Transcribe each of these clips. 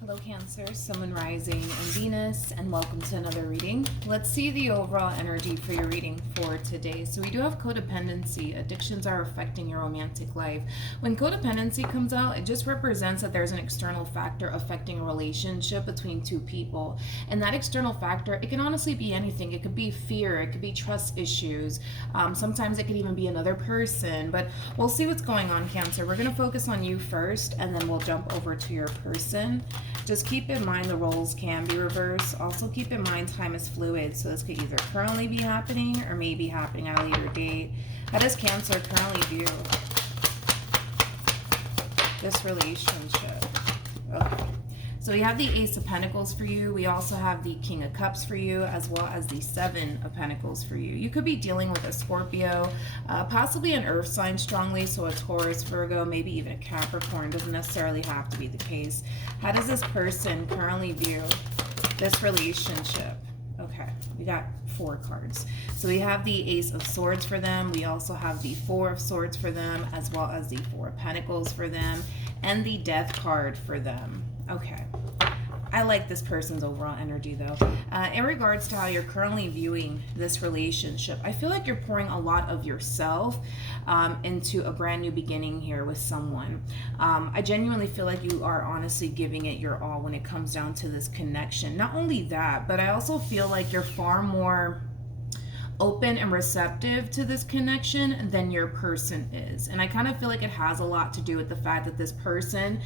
Hello Cancer, Sun, Moon, Rising, and Venus, and welcome to another reading. Let's see the overall energy for your reading for today. So we do have codependency. Addictions are affecting your romantic life. When codependency comes out, it just represents that there's an external factor affecting a relationship between two people. And that external factor, it can honestly be anything. It could be fear, it could be trust issues. Sometimes it could even be another person, but we'll see what's going on, Cancer. We're going to focus on you first, and then we'll jump over to your person. Just keep in mind the roles can be reversed. Also keep in mind time is fluid, so this could either currently be happening or maybe happening at a later date. How does Cancer currently view this relationship? Okay. So we have the Ace of Pentacles for you. We also have the King of Cups for you, as well as the Seven of Pentacles for you. You could be dealing with a Scorpio, possibly an earth sign strongly, so a Taurus, Virgo, maybe even a Capricorn. Doesn't necessarily have to be the case. How does this person currently view this relationship? Okay, we got 4 cards. So we have the Ace of Swords for them. We also have the 4 of Swords for them, as well as the 4 of Pentacles for them, and the Death card for them. Okay. I like this person's overall energy though. In regards to how you're currently viewing this relationship, I feel like you're pouring a lot of yourself into a brand new beginning here with someone. I genuinely feel like you are honestly giving it your all when it comes down to this connection. Not only that, but I also feel like you're far more open and receptive to this connection than your person is. And I kind of feel like it has a lot to do with the fact that this person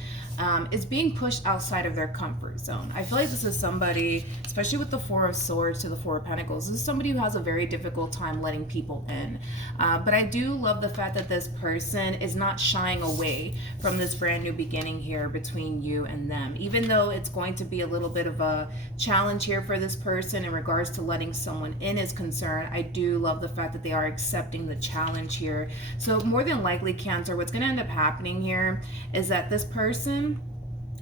is being pushed outside of their comfort zone. I feel like this is somebody, especially with the 4 of Swords to the 4 of Pentacles, this is somebody who has a very difficult time letting people in. But I do love the fact that this person is not shying away from this brand new beginning here between you and them. Even though it's going to be a little bit of a challenge here for this person in regards to letting someone in is concerned, I do love the fact that they are accepting the challenge here. So more than likely, Cancer, what's going to end up happening here is that this person,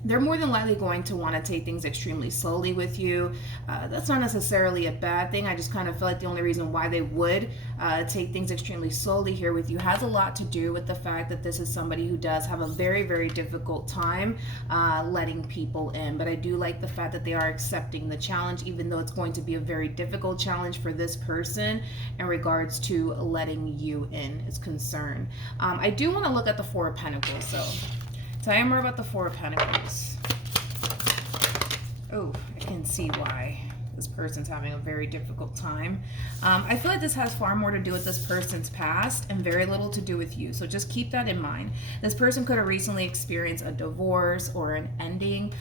they're more than likely going to want to take things extremely slowly with you. That's not necessarily a bad thing. I just kind of feel like the only reason why they would take things extremely slowly here with you has a lot to do with the fact that this is somebody who does have a very, very difficult time letting people in. But I do like the fact that they are accepting the challenge, even though it's going to be a very difficult challenge for this person in regards to letting you in is concerned. I do want to look at the 4 of Pentacles, so tell me more about the 4 of Pentacles. Oh, I can see why this person's having a very difficult time. I feel like this has far more to do with this person's past and very little to do with you. So just keep that in mind. This person could have recently experienced a divorce or an ending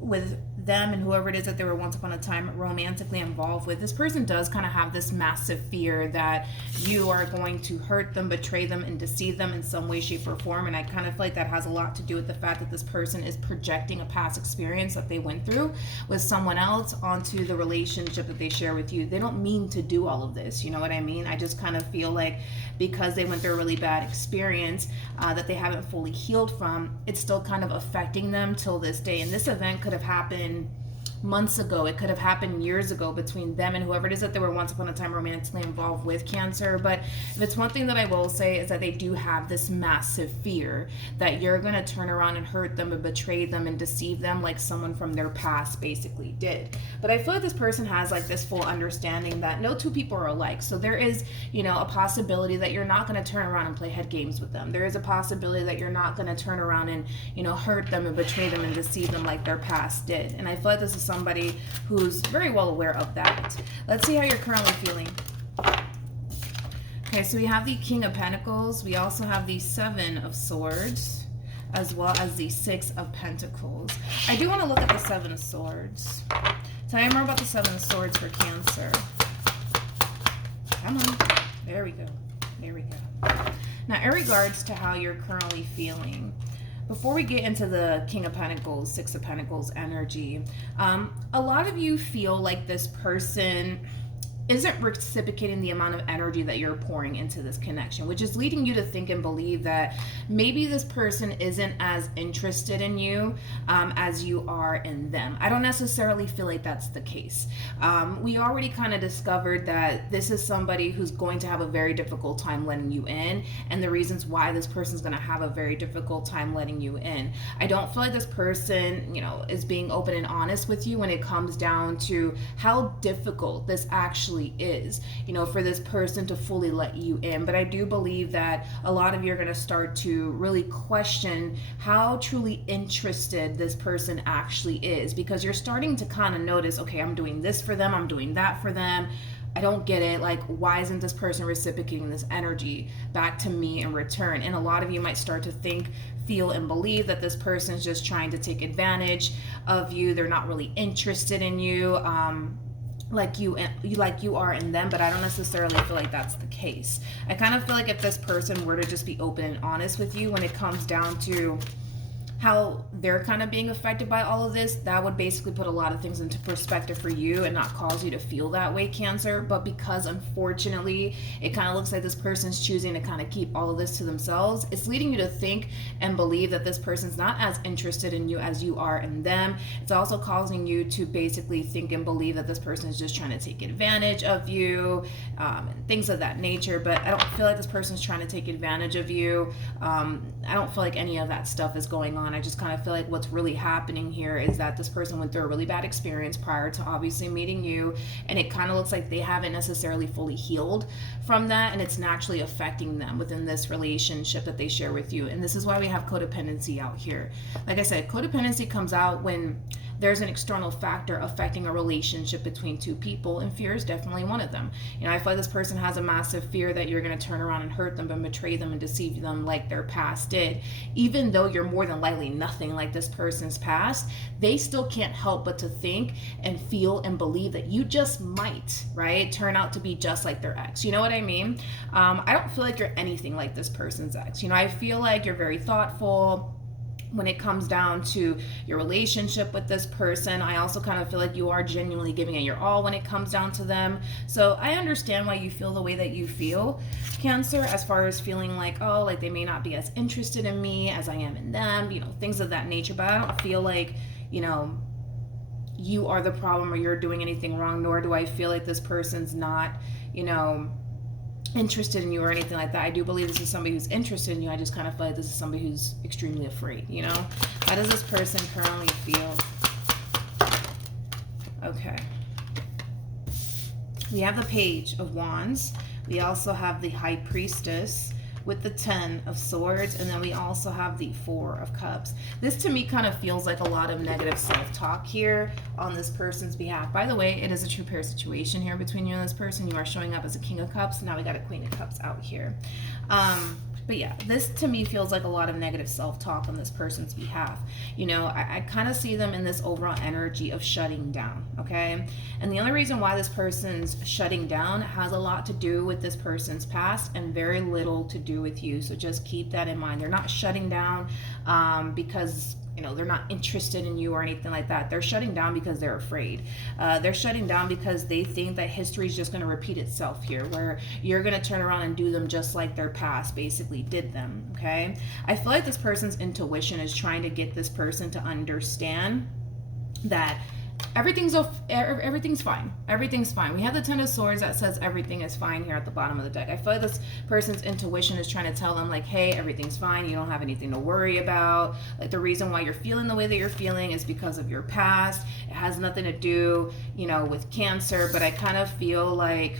with them and whoever it is that they were once upon a time romantically involved with. This person does kind of have this massive fear that you are going to hurt them, betray them, and deceive them in some way, shape, or form. And I kind of feel like that has a lot to do with the fact that this person is projecting a past experience that they went through with someone else onto the relationship that they share with you. They don't mean to do all of this, you know what I mean? I just kind of feel like because they went through a really bad experience that they haven't fully healed from, it's still kind of affecting them till this day. And this event could have happened months ago. It could have happened years ago between them and whoever it is that they were once upon a time romantically involved with, Cancer. But if it's one thing that I will say is that they do have this massive fear that you're going to turn around and hurt them and betray them and deceive them like someone from their past basically did. But I feel like this person has like this full understanding that no two people are alike. So there is, you know, a possibility that you're not going to turn around and play head games with them. There is a possibility that you're not going to turn around and, you know, hurt them and betray them and deceive them like their past did. And I feel like this is somebody who's very well aware of that. Let's see how you're currently feeling. Okay, so we have the King of Pentacles. We also have the 7 of Swords, as well as the 6 of Pentacles. I do want to look at the 7 of Swords. Tell me more about the 7 of Swords for Cancer. Come on. There we go. There we go. Now, in regards to how you're currently feeling, before we get into the King of Pentacles, 6 of Pentacles energy, a lot of you feel like this person isn't reciprocating the amount of energy that you're pouring into this connection, which is leading you to think and believe that maybe this person isn't as interested in you as you are in them. I don't necessarily feel like that's the case. We already kind of discovered that this is somebody who's going to have a very difficult time letting you in, and the reasons why this person's going to have a very difficult time letting you in. I don't feel like this person, is being open and honest with you when it comes down to how difficult this actually is, for this person to fully let you in. But I do believe that a lot of you are going to start to really question how truly interested this person actually is, because you're starting to kind of notice, okay, I'm doing this for them, I'm doing that for them. I don't get it. Like, why isn't this person reciprocating this energy back to me in return? And a lot of you might start to think, feel, and believe that this person's just trying to take advantage of you. They're not really interested in you. Like you are in them, but I don't necessarily feel like that's the case. I kind of feel like if this person were to just be open and honest with you when it comes down to how they're kind of being affected by all of this, that would basically put a lot of things into perspective for you and not cause you to feel that way, Cancer. But because unfortunately it kind of looks like this person's choosing to kind of keep all of this to themselves, it's leading you to think and believe that this person's not as interested in you as you are in them. It's also causing you to basically think and believe that this person is just trying to take advantage of you, and things of that nature. But I don't feel like this person's trying to take advantage of you. I don't feel like any of that stuff is going on. I just kind of feel like what's really happening here is that this person went through a really bad experience prior to obviously meeting you, and it kind of looks like they haven't necessarily fully healed from that, and it's naturally affecting them within this relationship that they share with you. And this is why we have codependency out here. Like I said, codependency comes out when there's an external factor affecting a relationship between two people, and fear is definitely one of them. I feel like this person has a massive fear that you're going to turn around and hurt them and betray them and deceive them like their past did. Even though you're more than likely nothing like this person's past, they still can't help but to think and feel and believe that you just might, right, turn out to be just like their ex. You know what I mean? I don't feel like you're anything like this person's ex. I feel like you're very thoughtful when it comes down to your relationship with this person. I also kind of feel like you are genuinely giving it your all when it comes down to them. So I understand why you feel the way that you feel, Cancer, as far as feeling like, oh, like they may not be as interested in me as I am in them, things of that nature. But I don't feel like, you are the problem or you're doing anything wrong, nor do I feel like this person's not, interested in you or anything like that. I do believe this is somebody who's interested in you. I just kind of feel like this is somebody who's extremely afraid, How does this person currently feel? Okay. We have the Page of Wands. We also have the High Priestess with the 10 of Swords, and then we also have the 4 of Cups. This to me kind of feels like a lot of negative self-talk here on this person's behalf. By the way, it is a true pair situation here between you and this person. You are showing up as a King of Cups. Now we got a Queen of Cups out here. But yeah, this to me feels like a lot of negative self-talk on this person's behalf. I kind of see them in this overall energy of shutting down, okay? And the only reason why this person's shutting down has a lot to do with this person's past and very little to do with you. So just keep that in mind. They're not shutting down because they're not interested in you or anything like that. They're shutting down because they're afraid. They're shutting down because they think that history is just going to repeat itself here, where you're going to turn around and do them just like their past basically did them, okay? I feel like this person's intuition is trying to get this person to understand that everything's fine. Everything's fine. We have the 10 of Swords that says everything is fine here at the bottom of the deck. I feel like this person's intuition is trying to tell them, like, hey, everything's fine. You don't have anything to worry about. Like, the reason why you're feeling the way that you're feeling is because of your past. It has nothing to do, with Cancer. But I kind of feel like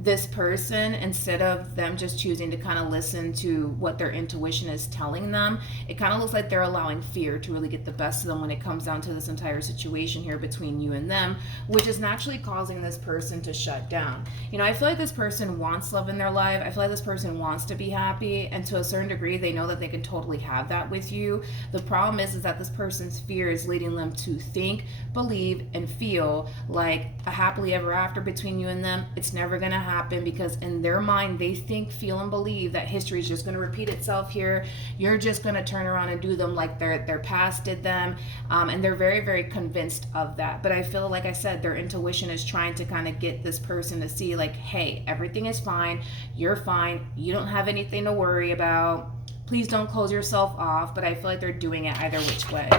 this person, instead of them just choosing to kind of listen to what their intuition is telling them, it kind of looks like they're allowing fear to really get the best of them when it comes down to this entire situation here between you and them, which is naturally causing this person to shut down. I feel like this person wants love in their life. I feel like this person wants to be happy, and to a certain degree, they know that they can totally have that with you. The problem is that this person's fear is leading them to think, believe, and feel like a happily ever after between you and them, it's never going to happen. happen, because in their mind they think, feel, and believe that history is just going to repeat itself here. You're just going to turn around and do them like their past did them, and they're very, very convinced of that. But I feel, like I said, their intuition is trying to kind of get this person to see like, hey, everything is fine, you're fine, you don't have anything to worry about, please don't close yourself off. But I feel like they're doing it either which way,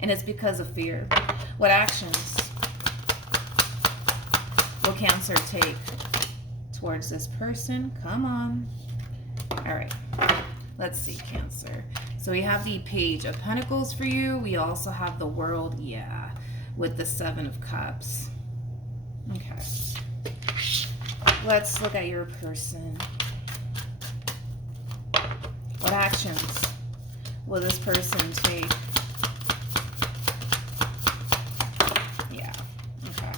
and it's because of fear. What actions will Cancer take towards this person? Come on. All right, let's see, Cancer. So we have the Page of Pentacles for you. We also have the World, yeah, with the Seven of Cups. Okay, let's look at your person. What actions will this person take? Yeah, okay.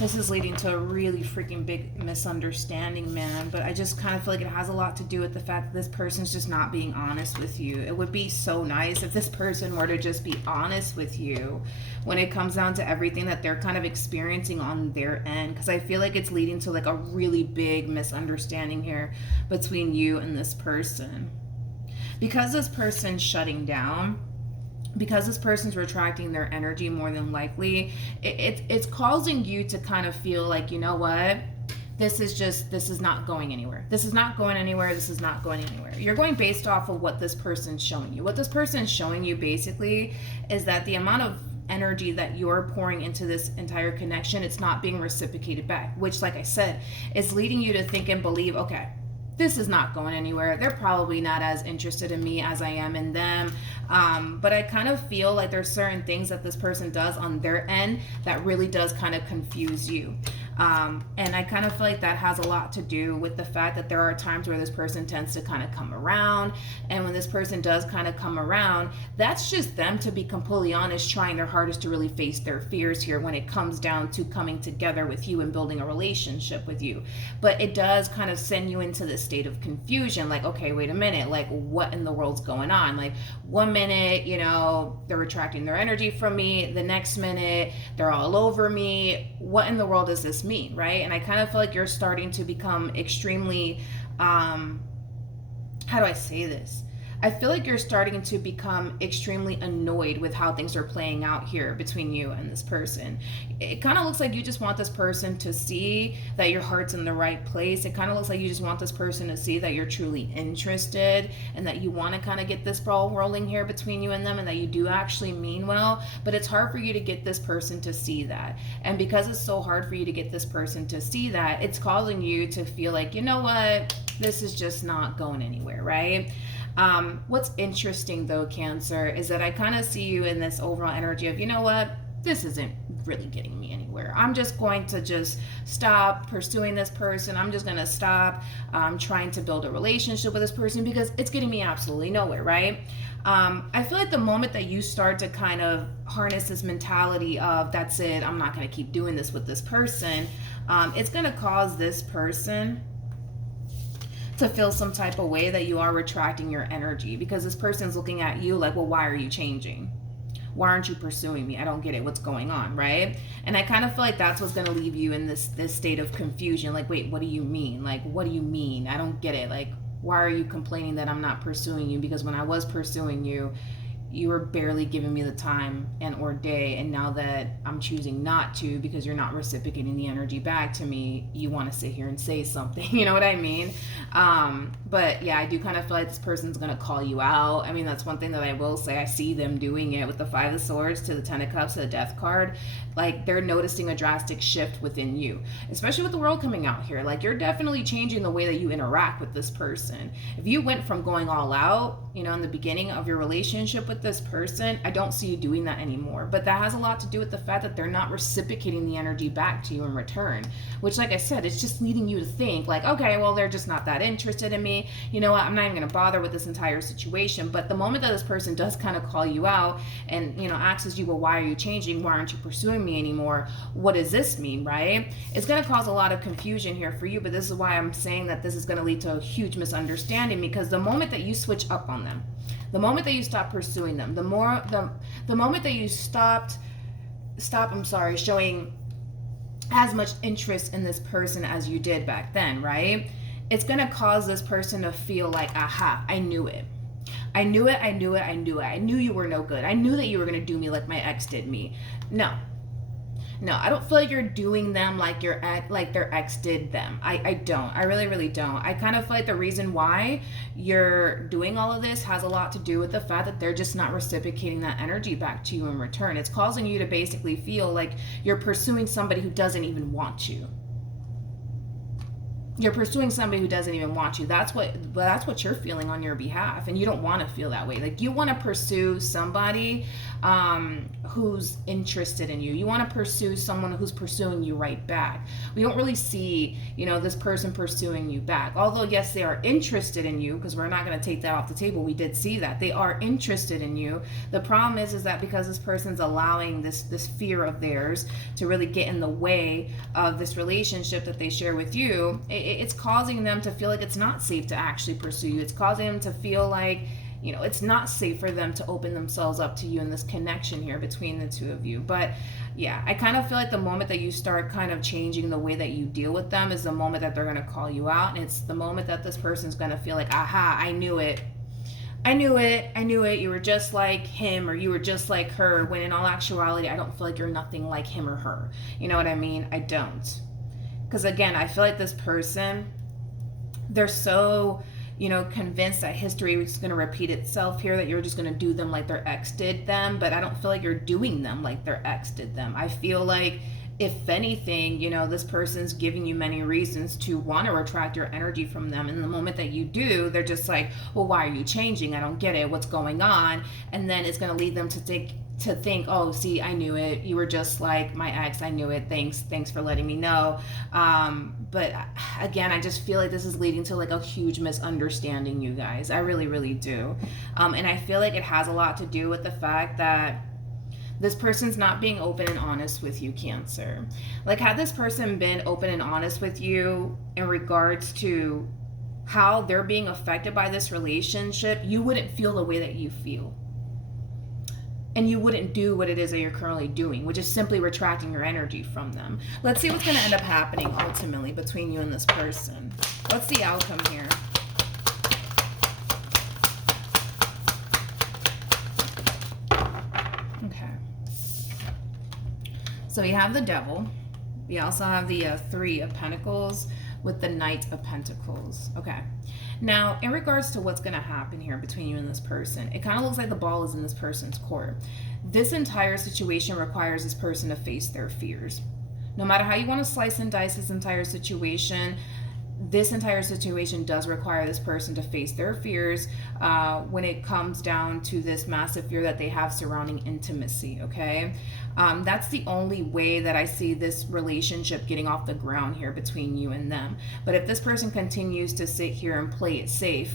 This is leading to a really freaking big misunderstanding, man. But I just kind of feel like it has a lot to do with the fact that this person's just not being honest with you. It would be so nice if this person were to just be honest with you when it comes down to everything that they're kind of experiencing on their end. Because I feel like it's leading to like a really big misunderstanding here between you and this person. Because this person's shutting down, because this person's retracting their energy, more than likely, it's causing you to kind of feel like, you know what? This is not going anywhere. This is not going anywhere. This is not going anywhere. You're going based off of what this person's showing you. What this person's showing you basically is that the amount of energy that you're pouring into this entire connection, it's not being reciprocated back, which, like I said, is leading you to think and believe, okay, this is not going anywhere. They're probably not as interested in me as I am in them. But I kind of feel like there's certain things that this person does on their end that really does kind of confuse you. And I kind of feel like that has a lot to do with the fact that there are times where this person tends to kind of come around. And when this person does kind of come around, that's just them, to be completely honest, trying their hardest to really face their fears here when it comes down to coming together with you and building a relationship with you. But it does kind of send you into this state of confusion. Like, okay, wait a minute, like what in the world's going on? Like 1 minute, you know, they're retracting their energy from me. The next minute, they're all over me. What in the world does this mean, right? And I kind of feel like you're starting to become extremely, how do I say this? I feel like you're starting to become extremely annoyed with how things are playing out here between you and this person. It kind of looks like you just want this person to see that your heart's in the right place. It kind of looks like you just want this person to see that you're truly interested and that you want to kind of get this ball rolling here between you and them, and that you do actually mean well. But it's hard for you to get this person to see that. And because it's so hard for you to get this person to see that, it's causing you to feel like, you know what, this is just not going anywhere, right? What's interesting though, Cancer, is that I kind of see you in this overall energy of, you know what, this isn't really getting me anywhere. I'm just going to just stop pursuing this person. I'm just going to stop trying to build a relationship with this person because it's getting me absolutely nowhere, right? I feel like the moment that you start to kind of harness this mentality of, that's it, I'm not going to keep doing this with this person, it's going to cause this person to feel some type of way that you are retracting your energy, because this person's looking at you like, well, why are you changing? Why aren't you pursuing me? I don't get it. What's going on, right? And I kind of feel like that's what's going to leave you in this state of confusion. Like, wait, what do you mean? Like, what do you mean? I don't get it. Like, why are you complaining that I'm not pursuing you? Because when I was pursuing you, you were barely giving me the time and or day, and now that I'm choosing not to because you're not reciprocating the energy back to me, you want to sit here and say something, you know what I mean? But yeah, I do kind of feel like this person's gonna call you out. I mean, that's one thing that I will say. I see them doing it with the Five of Swords to the Ten of Cups to the Death card. Like, they're noticing a drastic shift within you, especially with the world coming out here. Like, you're definitely changing the way that you interact with this person. If you went from going all out, you know, in the beginning of your relationship with this person, I don't see you doing that anymore. But that has a lot to do with the fact that they're not reciprocating the energy back to you in return, which, like I said, it's just leading you to think like, okay, well, they're just not that interested in me. You know what? I'm not even going to bother with this entire situation. But the moment that this person does kind of call you out and, you know, asks you, well, why are you changing? Why aren't you pursuing me anymore? What does this mean, right? It's going to cause a lot of confusion here for you. But this is why I'm saying that this is going to lead to a huge misunderstanding, because the moment that you switch up on them, the moment that you stop pursuing them, the moment that you stop showing as much interest in this person as you did back then, right? It's going to cause this person to feel like, aha, I knew it. I knew it, I knew it, I knew it. I knew you were no good. I knew that you were going to do me like my ex did me. No. No, I don't feel like you're doing them like like their ex did them. I don't. I really, really don't. I kind of feel like the reason why you're doing all of this has a lot to do with the fact that they're just not reciprocating that energy back to you in return. It's causing you to basically feel like you're pursuing somebody who doesn't even want you. You're pursuing somebody who doesn't even want you. That's what you're feeling on your behalf, and you don't want to feel that way. Like, you want to pursue somebody who's interested in you. You want to pursue someone who's pursuing you right back. We don't really see, this person pursuing you back. Although, yes, they are interested in you, because we're not going to take that off the table. We did see that they are interested in you. The problem is that because this person's allowing this fear of theirs to really get in the way of this relationship that they share with you, it's causing them to feel like it's not safe to actually pursue you. It's causing them to feel like, it's not safe for them to open themselves up to you in this connection here between the two of you. But yeah, I kind of feel like the moment that you start kind of changing the way that you deal with them is the moment that they're going to call you out. And it's the moment that this person's going to feel like, aha, I knew it. I knew it. I knew it. You were just like him, or you were just like her, when in all actuality, I don't feel like you're nothing like him or her. You know what I mean? I don't. Because again, I feel like this person, they're so, convinced that history is going to repeat itself here, that you're just going to do them like their ex did them. But I don't feel like you're doing them like their ex did them. I feel like, if anything, this person's giving you many reasons to want to retract your energy from them. And the moment that you do, they're just like, well, why are you changing? I don't get it. What's going on? And then it's going to lead them to think, oh, see, I knew it. You were just like my ex. I knew it. Thanks for letting me know. But again, I just feel like this is leading to like a huge misunderstanding, you guys. I really, really do. And I feel like it has a lot to do with the fact that this person's not being open and honest with you, Cancer. Like, had this person been open and honest with you in regards to how they're being affected by this relationship, you wouldn't feel the way that you feel. And you wouldn't do what it is that you're currently doing, which is simply retracting your energy from them. Let's see what's going to end up happening ultimately between you and this person. What's the outcome here? Okay. So we have the Devil. We also have the Three of Pentacles with the Knight of Pentacles. Okay. Now, in regards to what's going to happen here between you and this person, it kind of looks like the ball is in this person's court. This entire situation requires this person to face their fears. No matter how you want to slice and dice this entire situation does require this person to face their fears when it comes down to this massive fear that they have surrounding intimacy, okay? That's the only way that I see this relationship getting off the ground here between you and them. But if this person continues to sit here and play it safe,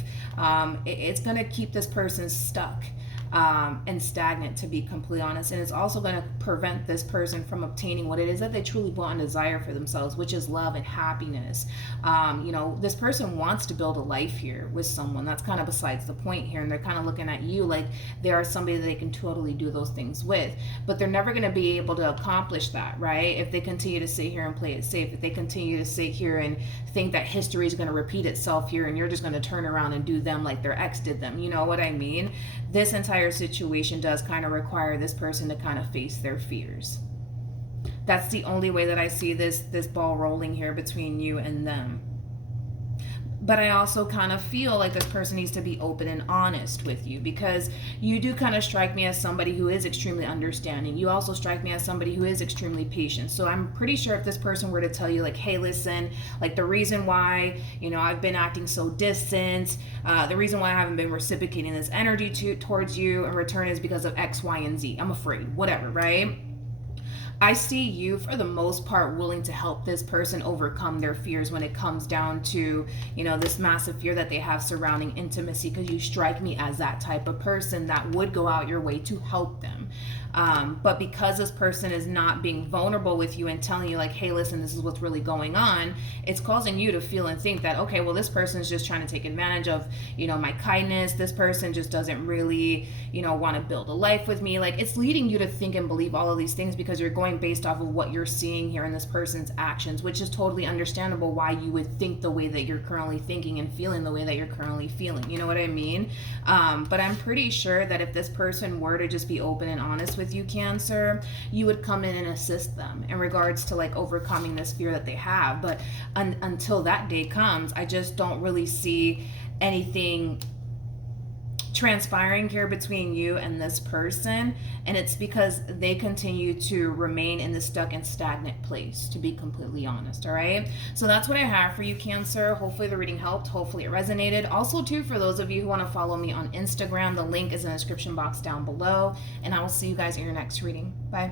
it's going to keep this person stuck and stagnant, to be completely honest. And it's also going to prevent this person from obtaining what it is that they truly want and desire for themselves, which is love and happiness. This person wants to build a life here with someone. That's kind of besides the point here. And they're kind of looking at you like they are somebody that they can totally do those things with. But they're never going to be able to accomplish that, right? If they continue to sit here and play it safe, if they continue to sit here and think that history is going to repeat itself here and you're just going to turn around and do them like their ex did them. You know what I mean? This entire situation does kind of require this person to kind of face their fears. That's the only way that I see this ball rolling here between you and them. But I also kind of feel like this person needs to be open and honest with you, because you do kind of strike me as somebody who is extremely understanding. You also strike me as somebody who is extremely patient. So I'm pretty sure if this person were to tell you like, hey, listen, like the reason why, I've been acting so distant, the reason why I haven't been reciprocating this energy towards you in return is because of X, Y, and Z. I'm afraid, whatever, right? I see you, for the most part, willing to help this person overcome their fears when it comes down to, this massive fear that they have surrounding intimacy, because you strike me as that type of person that would go out your way to help them. But because this person is not being vulnerable with you and telling you like, hey, listen, this is what's really going on, it's causing you to feel and think that, okay, well, this person is just trying to take advantage of, my kindness. This person just doesn't really, want to build a life with me. Like, it's leading you to think and believe all of these things because you're going going based off of what you're seeing here in this person's actions, which is totally understandable why you would think the way that you're currently thinking and feeling the way that you're currently feeling. You know what I mean? But I'm pretty sure that if this person were to just be open and honest with you, Cancer, you would come in and assist them in regards to like overcoming this fear that they have. But until that day comes, I just don't really see anything transpiring here between you and this person, and it's because they continue to remain in this stuck and stagnant place, to be completely honest. All right, so that's what I have for you, Cancer. Hopefully the reading helped, hopefully it resonated. Also too, for those of you who want to follow me on Instagram, the link is in the description box down below, and I will see you guys in your next reading. Bye.